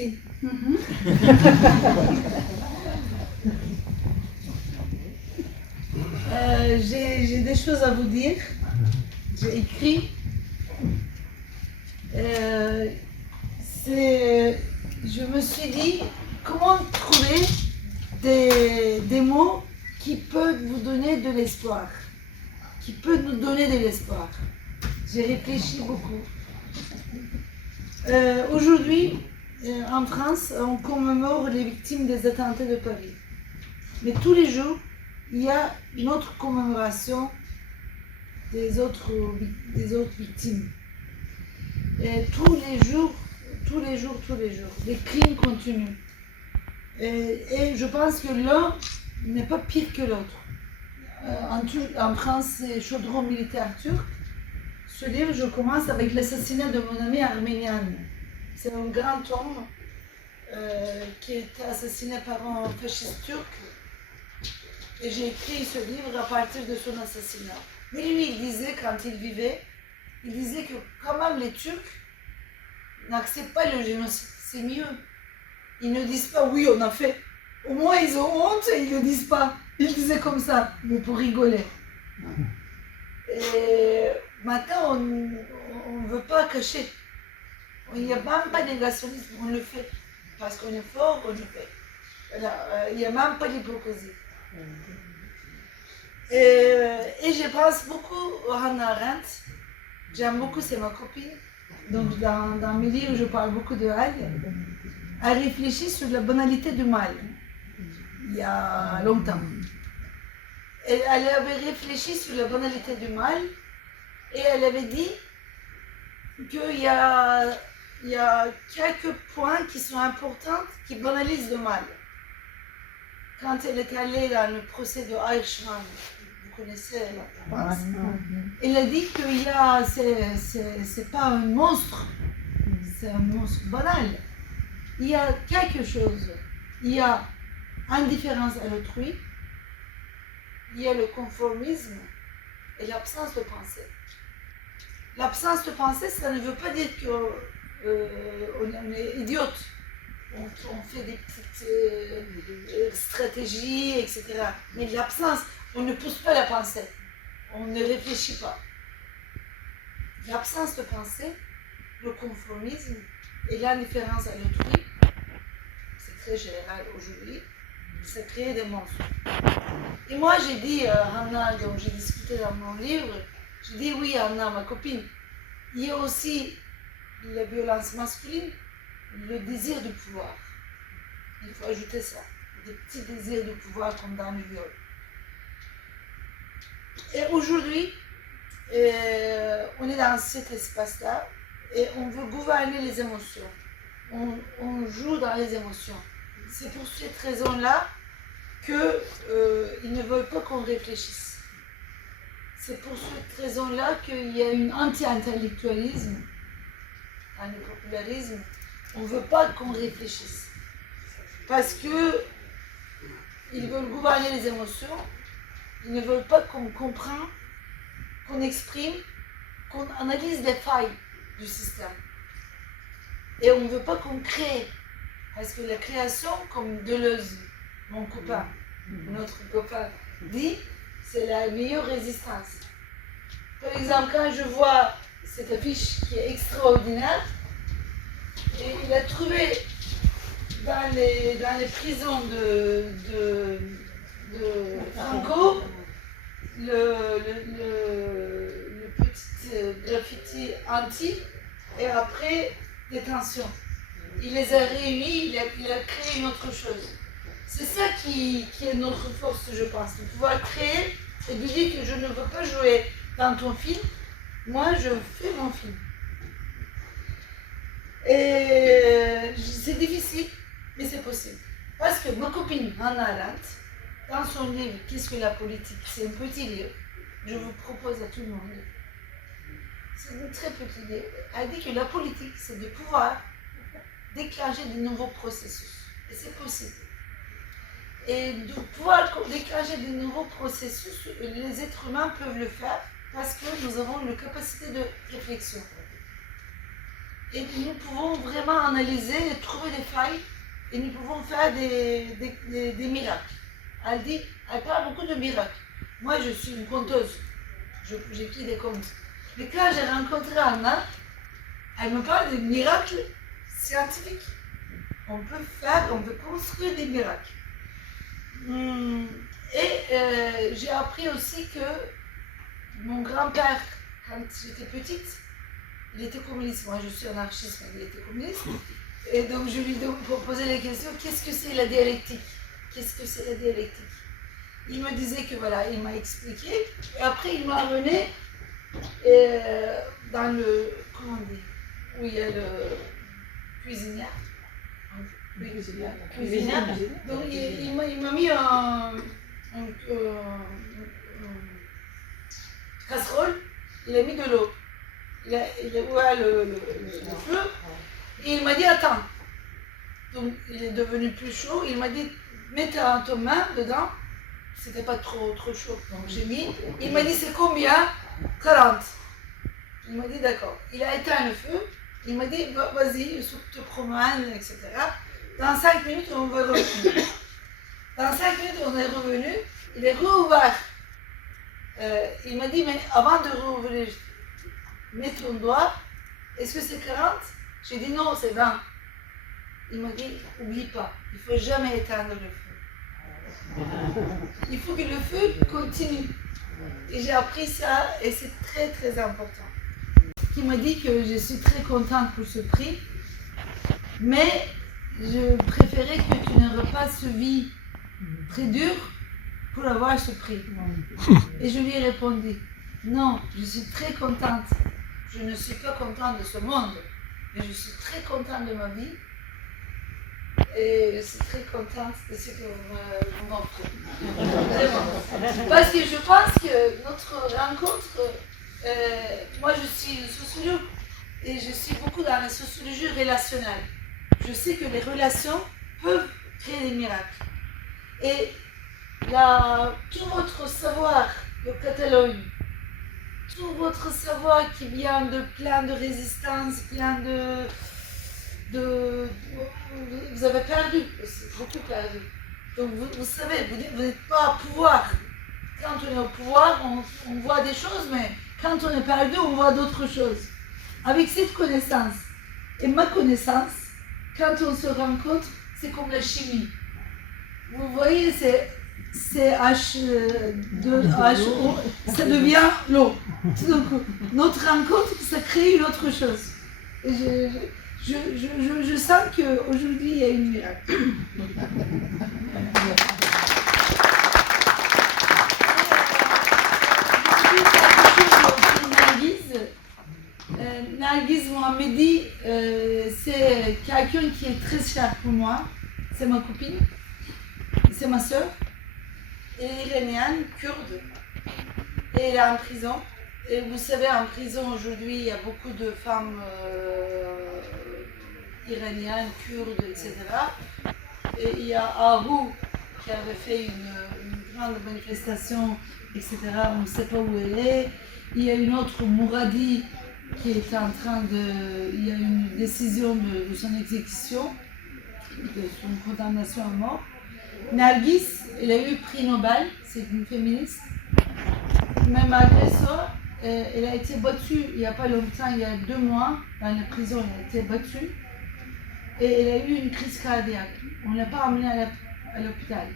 parti. J'ai des choses à vous dire. J'ai écrit. Je me suis dit, comment trouver des mots qui peuvent vous donner de l'espoir, qui peuvent nous donner de l'espoir. J'ai réfléchi beaucoup. Aujourd'hui, en France, on commémore les victimes des attentats de Paris. Mais tous les jours, il y a une autre commémoration des autres victimes. Et tous les jours, les crimes continuent. Et je pense que l'un n'est pas pire que l'autre. En France, c'est Chaudron militaire turc. Ce livre, je commence avec l'assassinat de mon ami arménienne. C'est un grand homme qui a été assassiné par un fasciste turc. Et j'ai écrit ce livre à partir de son assassinat. Mais lui, il disait, quand il vivait, il disait que quand même les Turcs n'acceptent pas le génocide. C'est mieux. Ils ne disent pas oui, on a fait. Au moins, ils ont honte et ils ne le disent pas. Ils disaient comme ça, mais pour rigoler. Et maintenant, on ne veut pas cacher. Il n'y a même pas de négationnisme, on le fait. Parce qu'on est fort, on le fait. Il n'y a même pas d'hypocrisie. Et je pense beaucoup à Hannah Arendt. J'aime beaucoup, c'est ma copine. Donc dans mes livres, je parle beaucoup de elle. Elle réfléchit sur la banalité du mal, il y a longtemps. Et elle avait réfléchi sur la banalité du mal et elle avait dit qu'il y a quelques points qui sont importants qui banalisent le mal. Quand elle est allée dans le procès de Eichmann, vous connaissez, je pense, elle a dit qu'il y a, c'est pas un monstre, c'est un monstre banal. Il y a quelque chose, il y a indifférence à l'autrui, il y a le conformisme et l'absence de pensée. L'absence de pensée, ça ne veut pas dire qu'on est idiote. On fait des petites stratégies, etc. Mais l'absence, on ne pousse pas la pensée. On ne réfléchit pas. L'absence de pensée, le conformisme et l'indifférence à l'autrui, c'est très général aujourd'hui, ça crée des monstres. Et moi, j'ai dit à Hannah, dont j'ai discuté dans mon livre, j'ai dit oui, Hannah, ma copine, il y a aussi la violence masculine, le désir de pouvoir. Il faut ajouter ça, des petits désirs de pouvoir comme dans le viol. Et aujourd'hui, on est dans cet espace-là et on veut gouverner les émotions. On joue dans les émotions. C'est pour cette raison-là qu'ils ne veulent pas qu'on réfléchisse. C'est pour cette raison-là qu'il y a un anti-intellectualisme, un popularisme. On ne veut pas qu'on réfléchisse. Parce qu'ils veulent gouverner les émotions, ils ne veulent pas qu'on comprenne, qu'on exprime, qu'on analyse les failles du système. Et on ne veut pas qu'on crée. Parce que la création, comme Deleuze, mon copain, notre copain, dit, c'est la meilleure résistance. Par exemple, quand je vois cette affiche qui est extraordinaire, et il a trouvé dans les prisons de Franco le petit graffiti anti et après détention. Il les a réunis, il a créé une autre chose. C'est ça qui est notre force, je pense, de pouvoir créer et de dire que je ne veux pas jouer dans ton film, moi je fais mon film. Et c'est difficile, mais c'est possible. Parce que ma copine Hannah Arendt, dans son livre « Qu'est-ce que la politique ?» c'est un petit livre, je vous propose à tout le monde. C'est un très petit livre. Elle dit que la politique, c'est de pouvoir déclencher de nouveaux processus. Et c'est possible. Et de pouvoir déclencher de nouveaux processus, les êtres humains peuvent le faire parce que nous avons une capacité de réflexion. et nous pouvons vraiment analyser et trouver des failles et nous pouvons faire des miracles. Elle parle beaucoup de miracles. Moi, je suis une conteuse. J'écris des contes. Mais quand j'ai rencontré Anna, elle me parle de miracles scientifiques. On peut construire des miracles. Et j'ai appris aussi que mon grand-père, quand j'étais petite, il était communiste. Moi, je suis anarchiste, mais il était communiste. Et donc, je lui posais la question, qu'est-ce que c'est la dialectique? Qu'est-ce que c'est la dialectique? Il me disait que voilà, il m'a expliqué. Et après, il m'a amené dans le, comment on dit, où il y a le cuisinière. Cuisinière. Donc, il m'a mis un casserole, il a mis de l'eau. Il a ouvert le feu et il m'a dit attends. Donc il est devenu plus chaud. Il m'a dit mets ton main dedans. C'était pas trop chaud. Donc j'ai mis. Il m'a dit c'est combien? 40. Il m'a dit d'accord. Il a éteint le feu. Il m'a dit vas-y, te promène, etc. Dans 5 minutes on va revenir. Dans 5 minutes on est revenu. Il est rouvert. Il m'a dit mais avant de rouvrir, mets ton doigt, est-ce que c'est 40? J'ai dit non, c'est 20. Il m'a dit, oublie pas, il ne faut jamais éteindre le feu. Il faut que le feu continue. Et j'ai appris ça et c'est très très important. Il m'a dit que je suis très contente pour ce prix, mais je préférais que tu ne repasses une vie très dure pour avoir ce prix. Et je lui ai répondu, non, je suis très contente. Je ne suis pas contente de ce monde, mais je suis très contente de ma vie et je suis très contente de ce que vous m'offrez. Vraiment. Parce que je pense que notre rencontre, moi je suis sociologue et je suis beaucoup dans la sociologie relationnelle. Je sais que les relations peuvent créer des miracles. Et tout votre savoir de Catalogne, tout votre savoir qui vient de plein de résistance, plein de vous avez perdu, beaucoup perdu. Donc vous savez, vous n'êtes pas au pouvoir. Quand on est au pouvoir, on voit des choses, mais quand on est perdu, on voit d'autres choses. Avec cette connaissance et ma connaissance, quand on se rencontre, c'est comme la chimie. Vous voyez, c'est H2HO, ça devient l'eau. Donc, notre rencontre, ça crée une autre chose. Et je sens qu'aujourd'hui, il y a une miracle. Narguise Mohamedi, c'est quelqu'un qui est très cher pour moi. C'est ma copine, c'est ma soeur. Elle est iranienne, kurde, et elle est en prison. Et vous savez, en prison aujourd'hui, il y a beaucoup de femmes iraniennes, kurdes, etc. Et il y a Ahu qui avait fait une grande manifestation, etc. On ne sait pas où elle est. Il y a une autre, Mouradi, qui est en train de... Il y a une décision de son exécution, de son condamnation à mort. Narguise, elle a eu le prix Nobel, c'est une féministe. Mais malgré ça, elle a été battue il n'y a pas longtemps, il y a 2 mois, dans la prison, elle a été battue. Et elle a eu une crise cardiaque. On ne l'a pas emmenée à l'hôpital.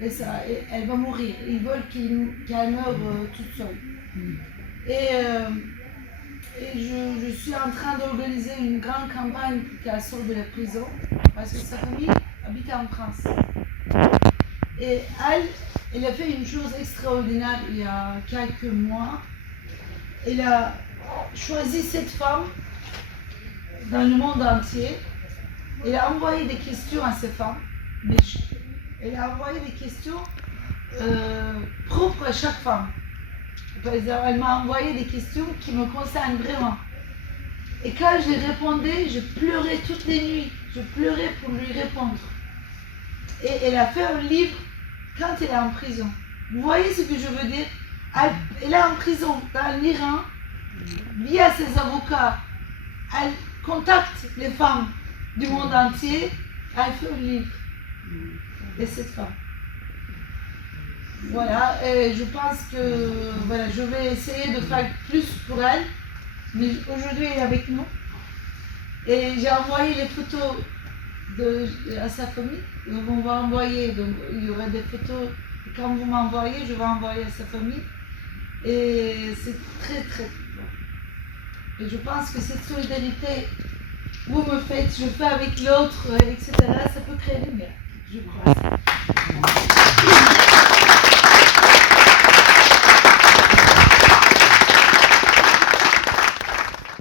Et ça, elle va mourir. Ils veulent qu'elle meure toute seule. Et je suis en train d'organiser une grande campagne pour qu'elle sorte de la prison, parce que sa famille habite en France. Et elle a fait une chose extraordinaire il y a quelques mois. Elle a choisi cette femme dans le monde entier. Elle a envoyé des questions à ces femmes. Elle a envoyé des questions propres à chaque femme. Par exemple, elle m'a envoyé des questions qui me concernent vraiment. Et quand je répondais, je pleurais toutes les nuits. Je pleurais pour lui répondre. Et elle a fait un livre quand elle est en prison. Vous voyez ce que je veux dire? Elle est en prison dans l'Iran, via ses avocats. contacte les femmes du monde entier à écrire un livre de cette femme. Voilà, et je pense que voilà, je vais essayer de faire plus pour elle, mais aujourd'hui elle est avec nous. Et j'ai envoyé les photos à sa famille, donc on va envoyer, donc il y aura des photos, quand vous m'envoyez, je vais envoyer à sa famille. Et c'est très très bon. Et je pense que cette solidarité, vous me faites, je fais avec l'autre, etc., ça peut créer des miracles, je crois.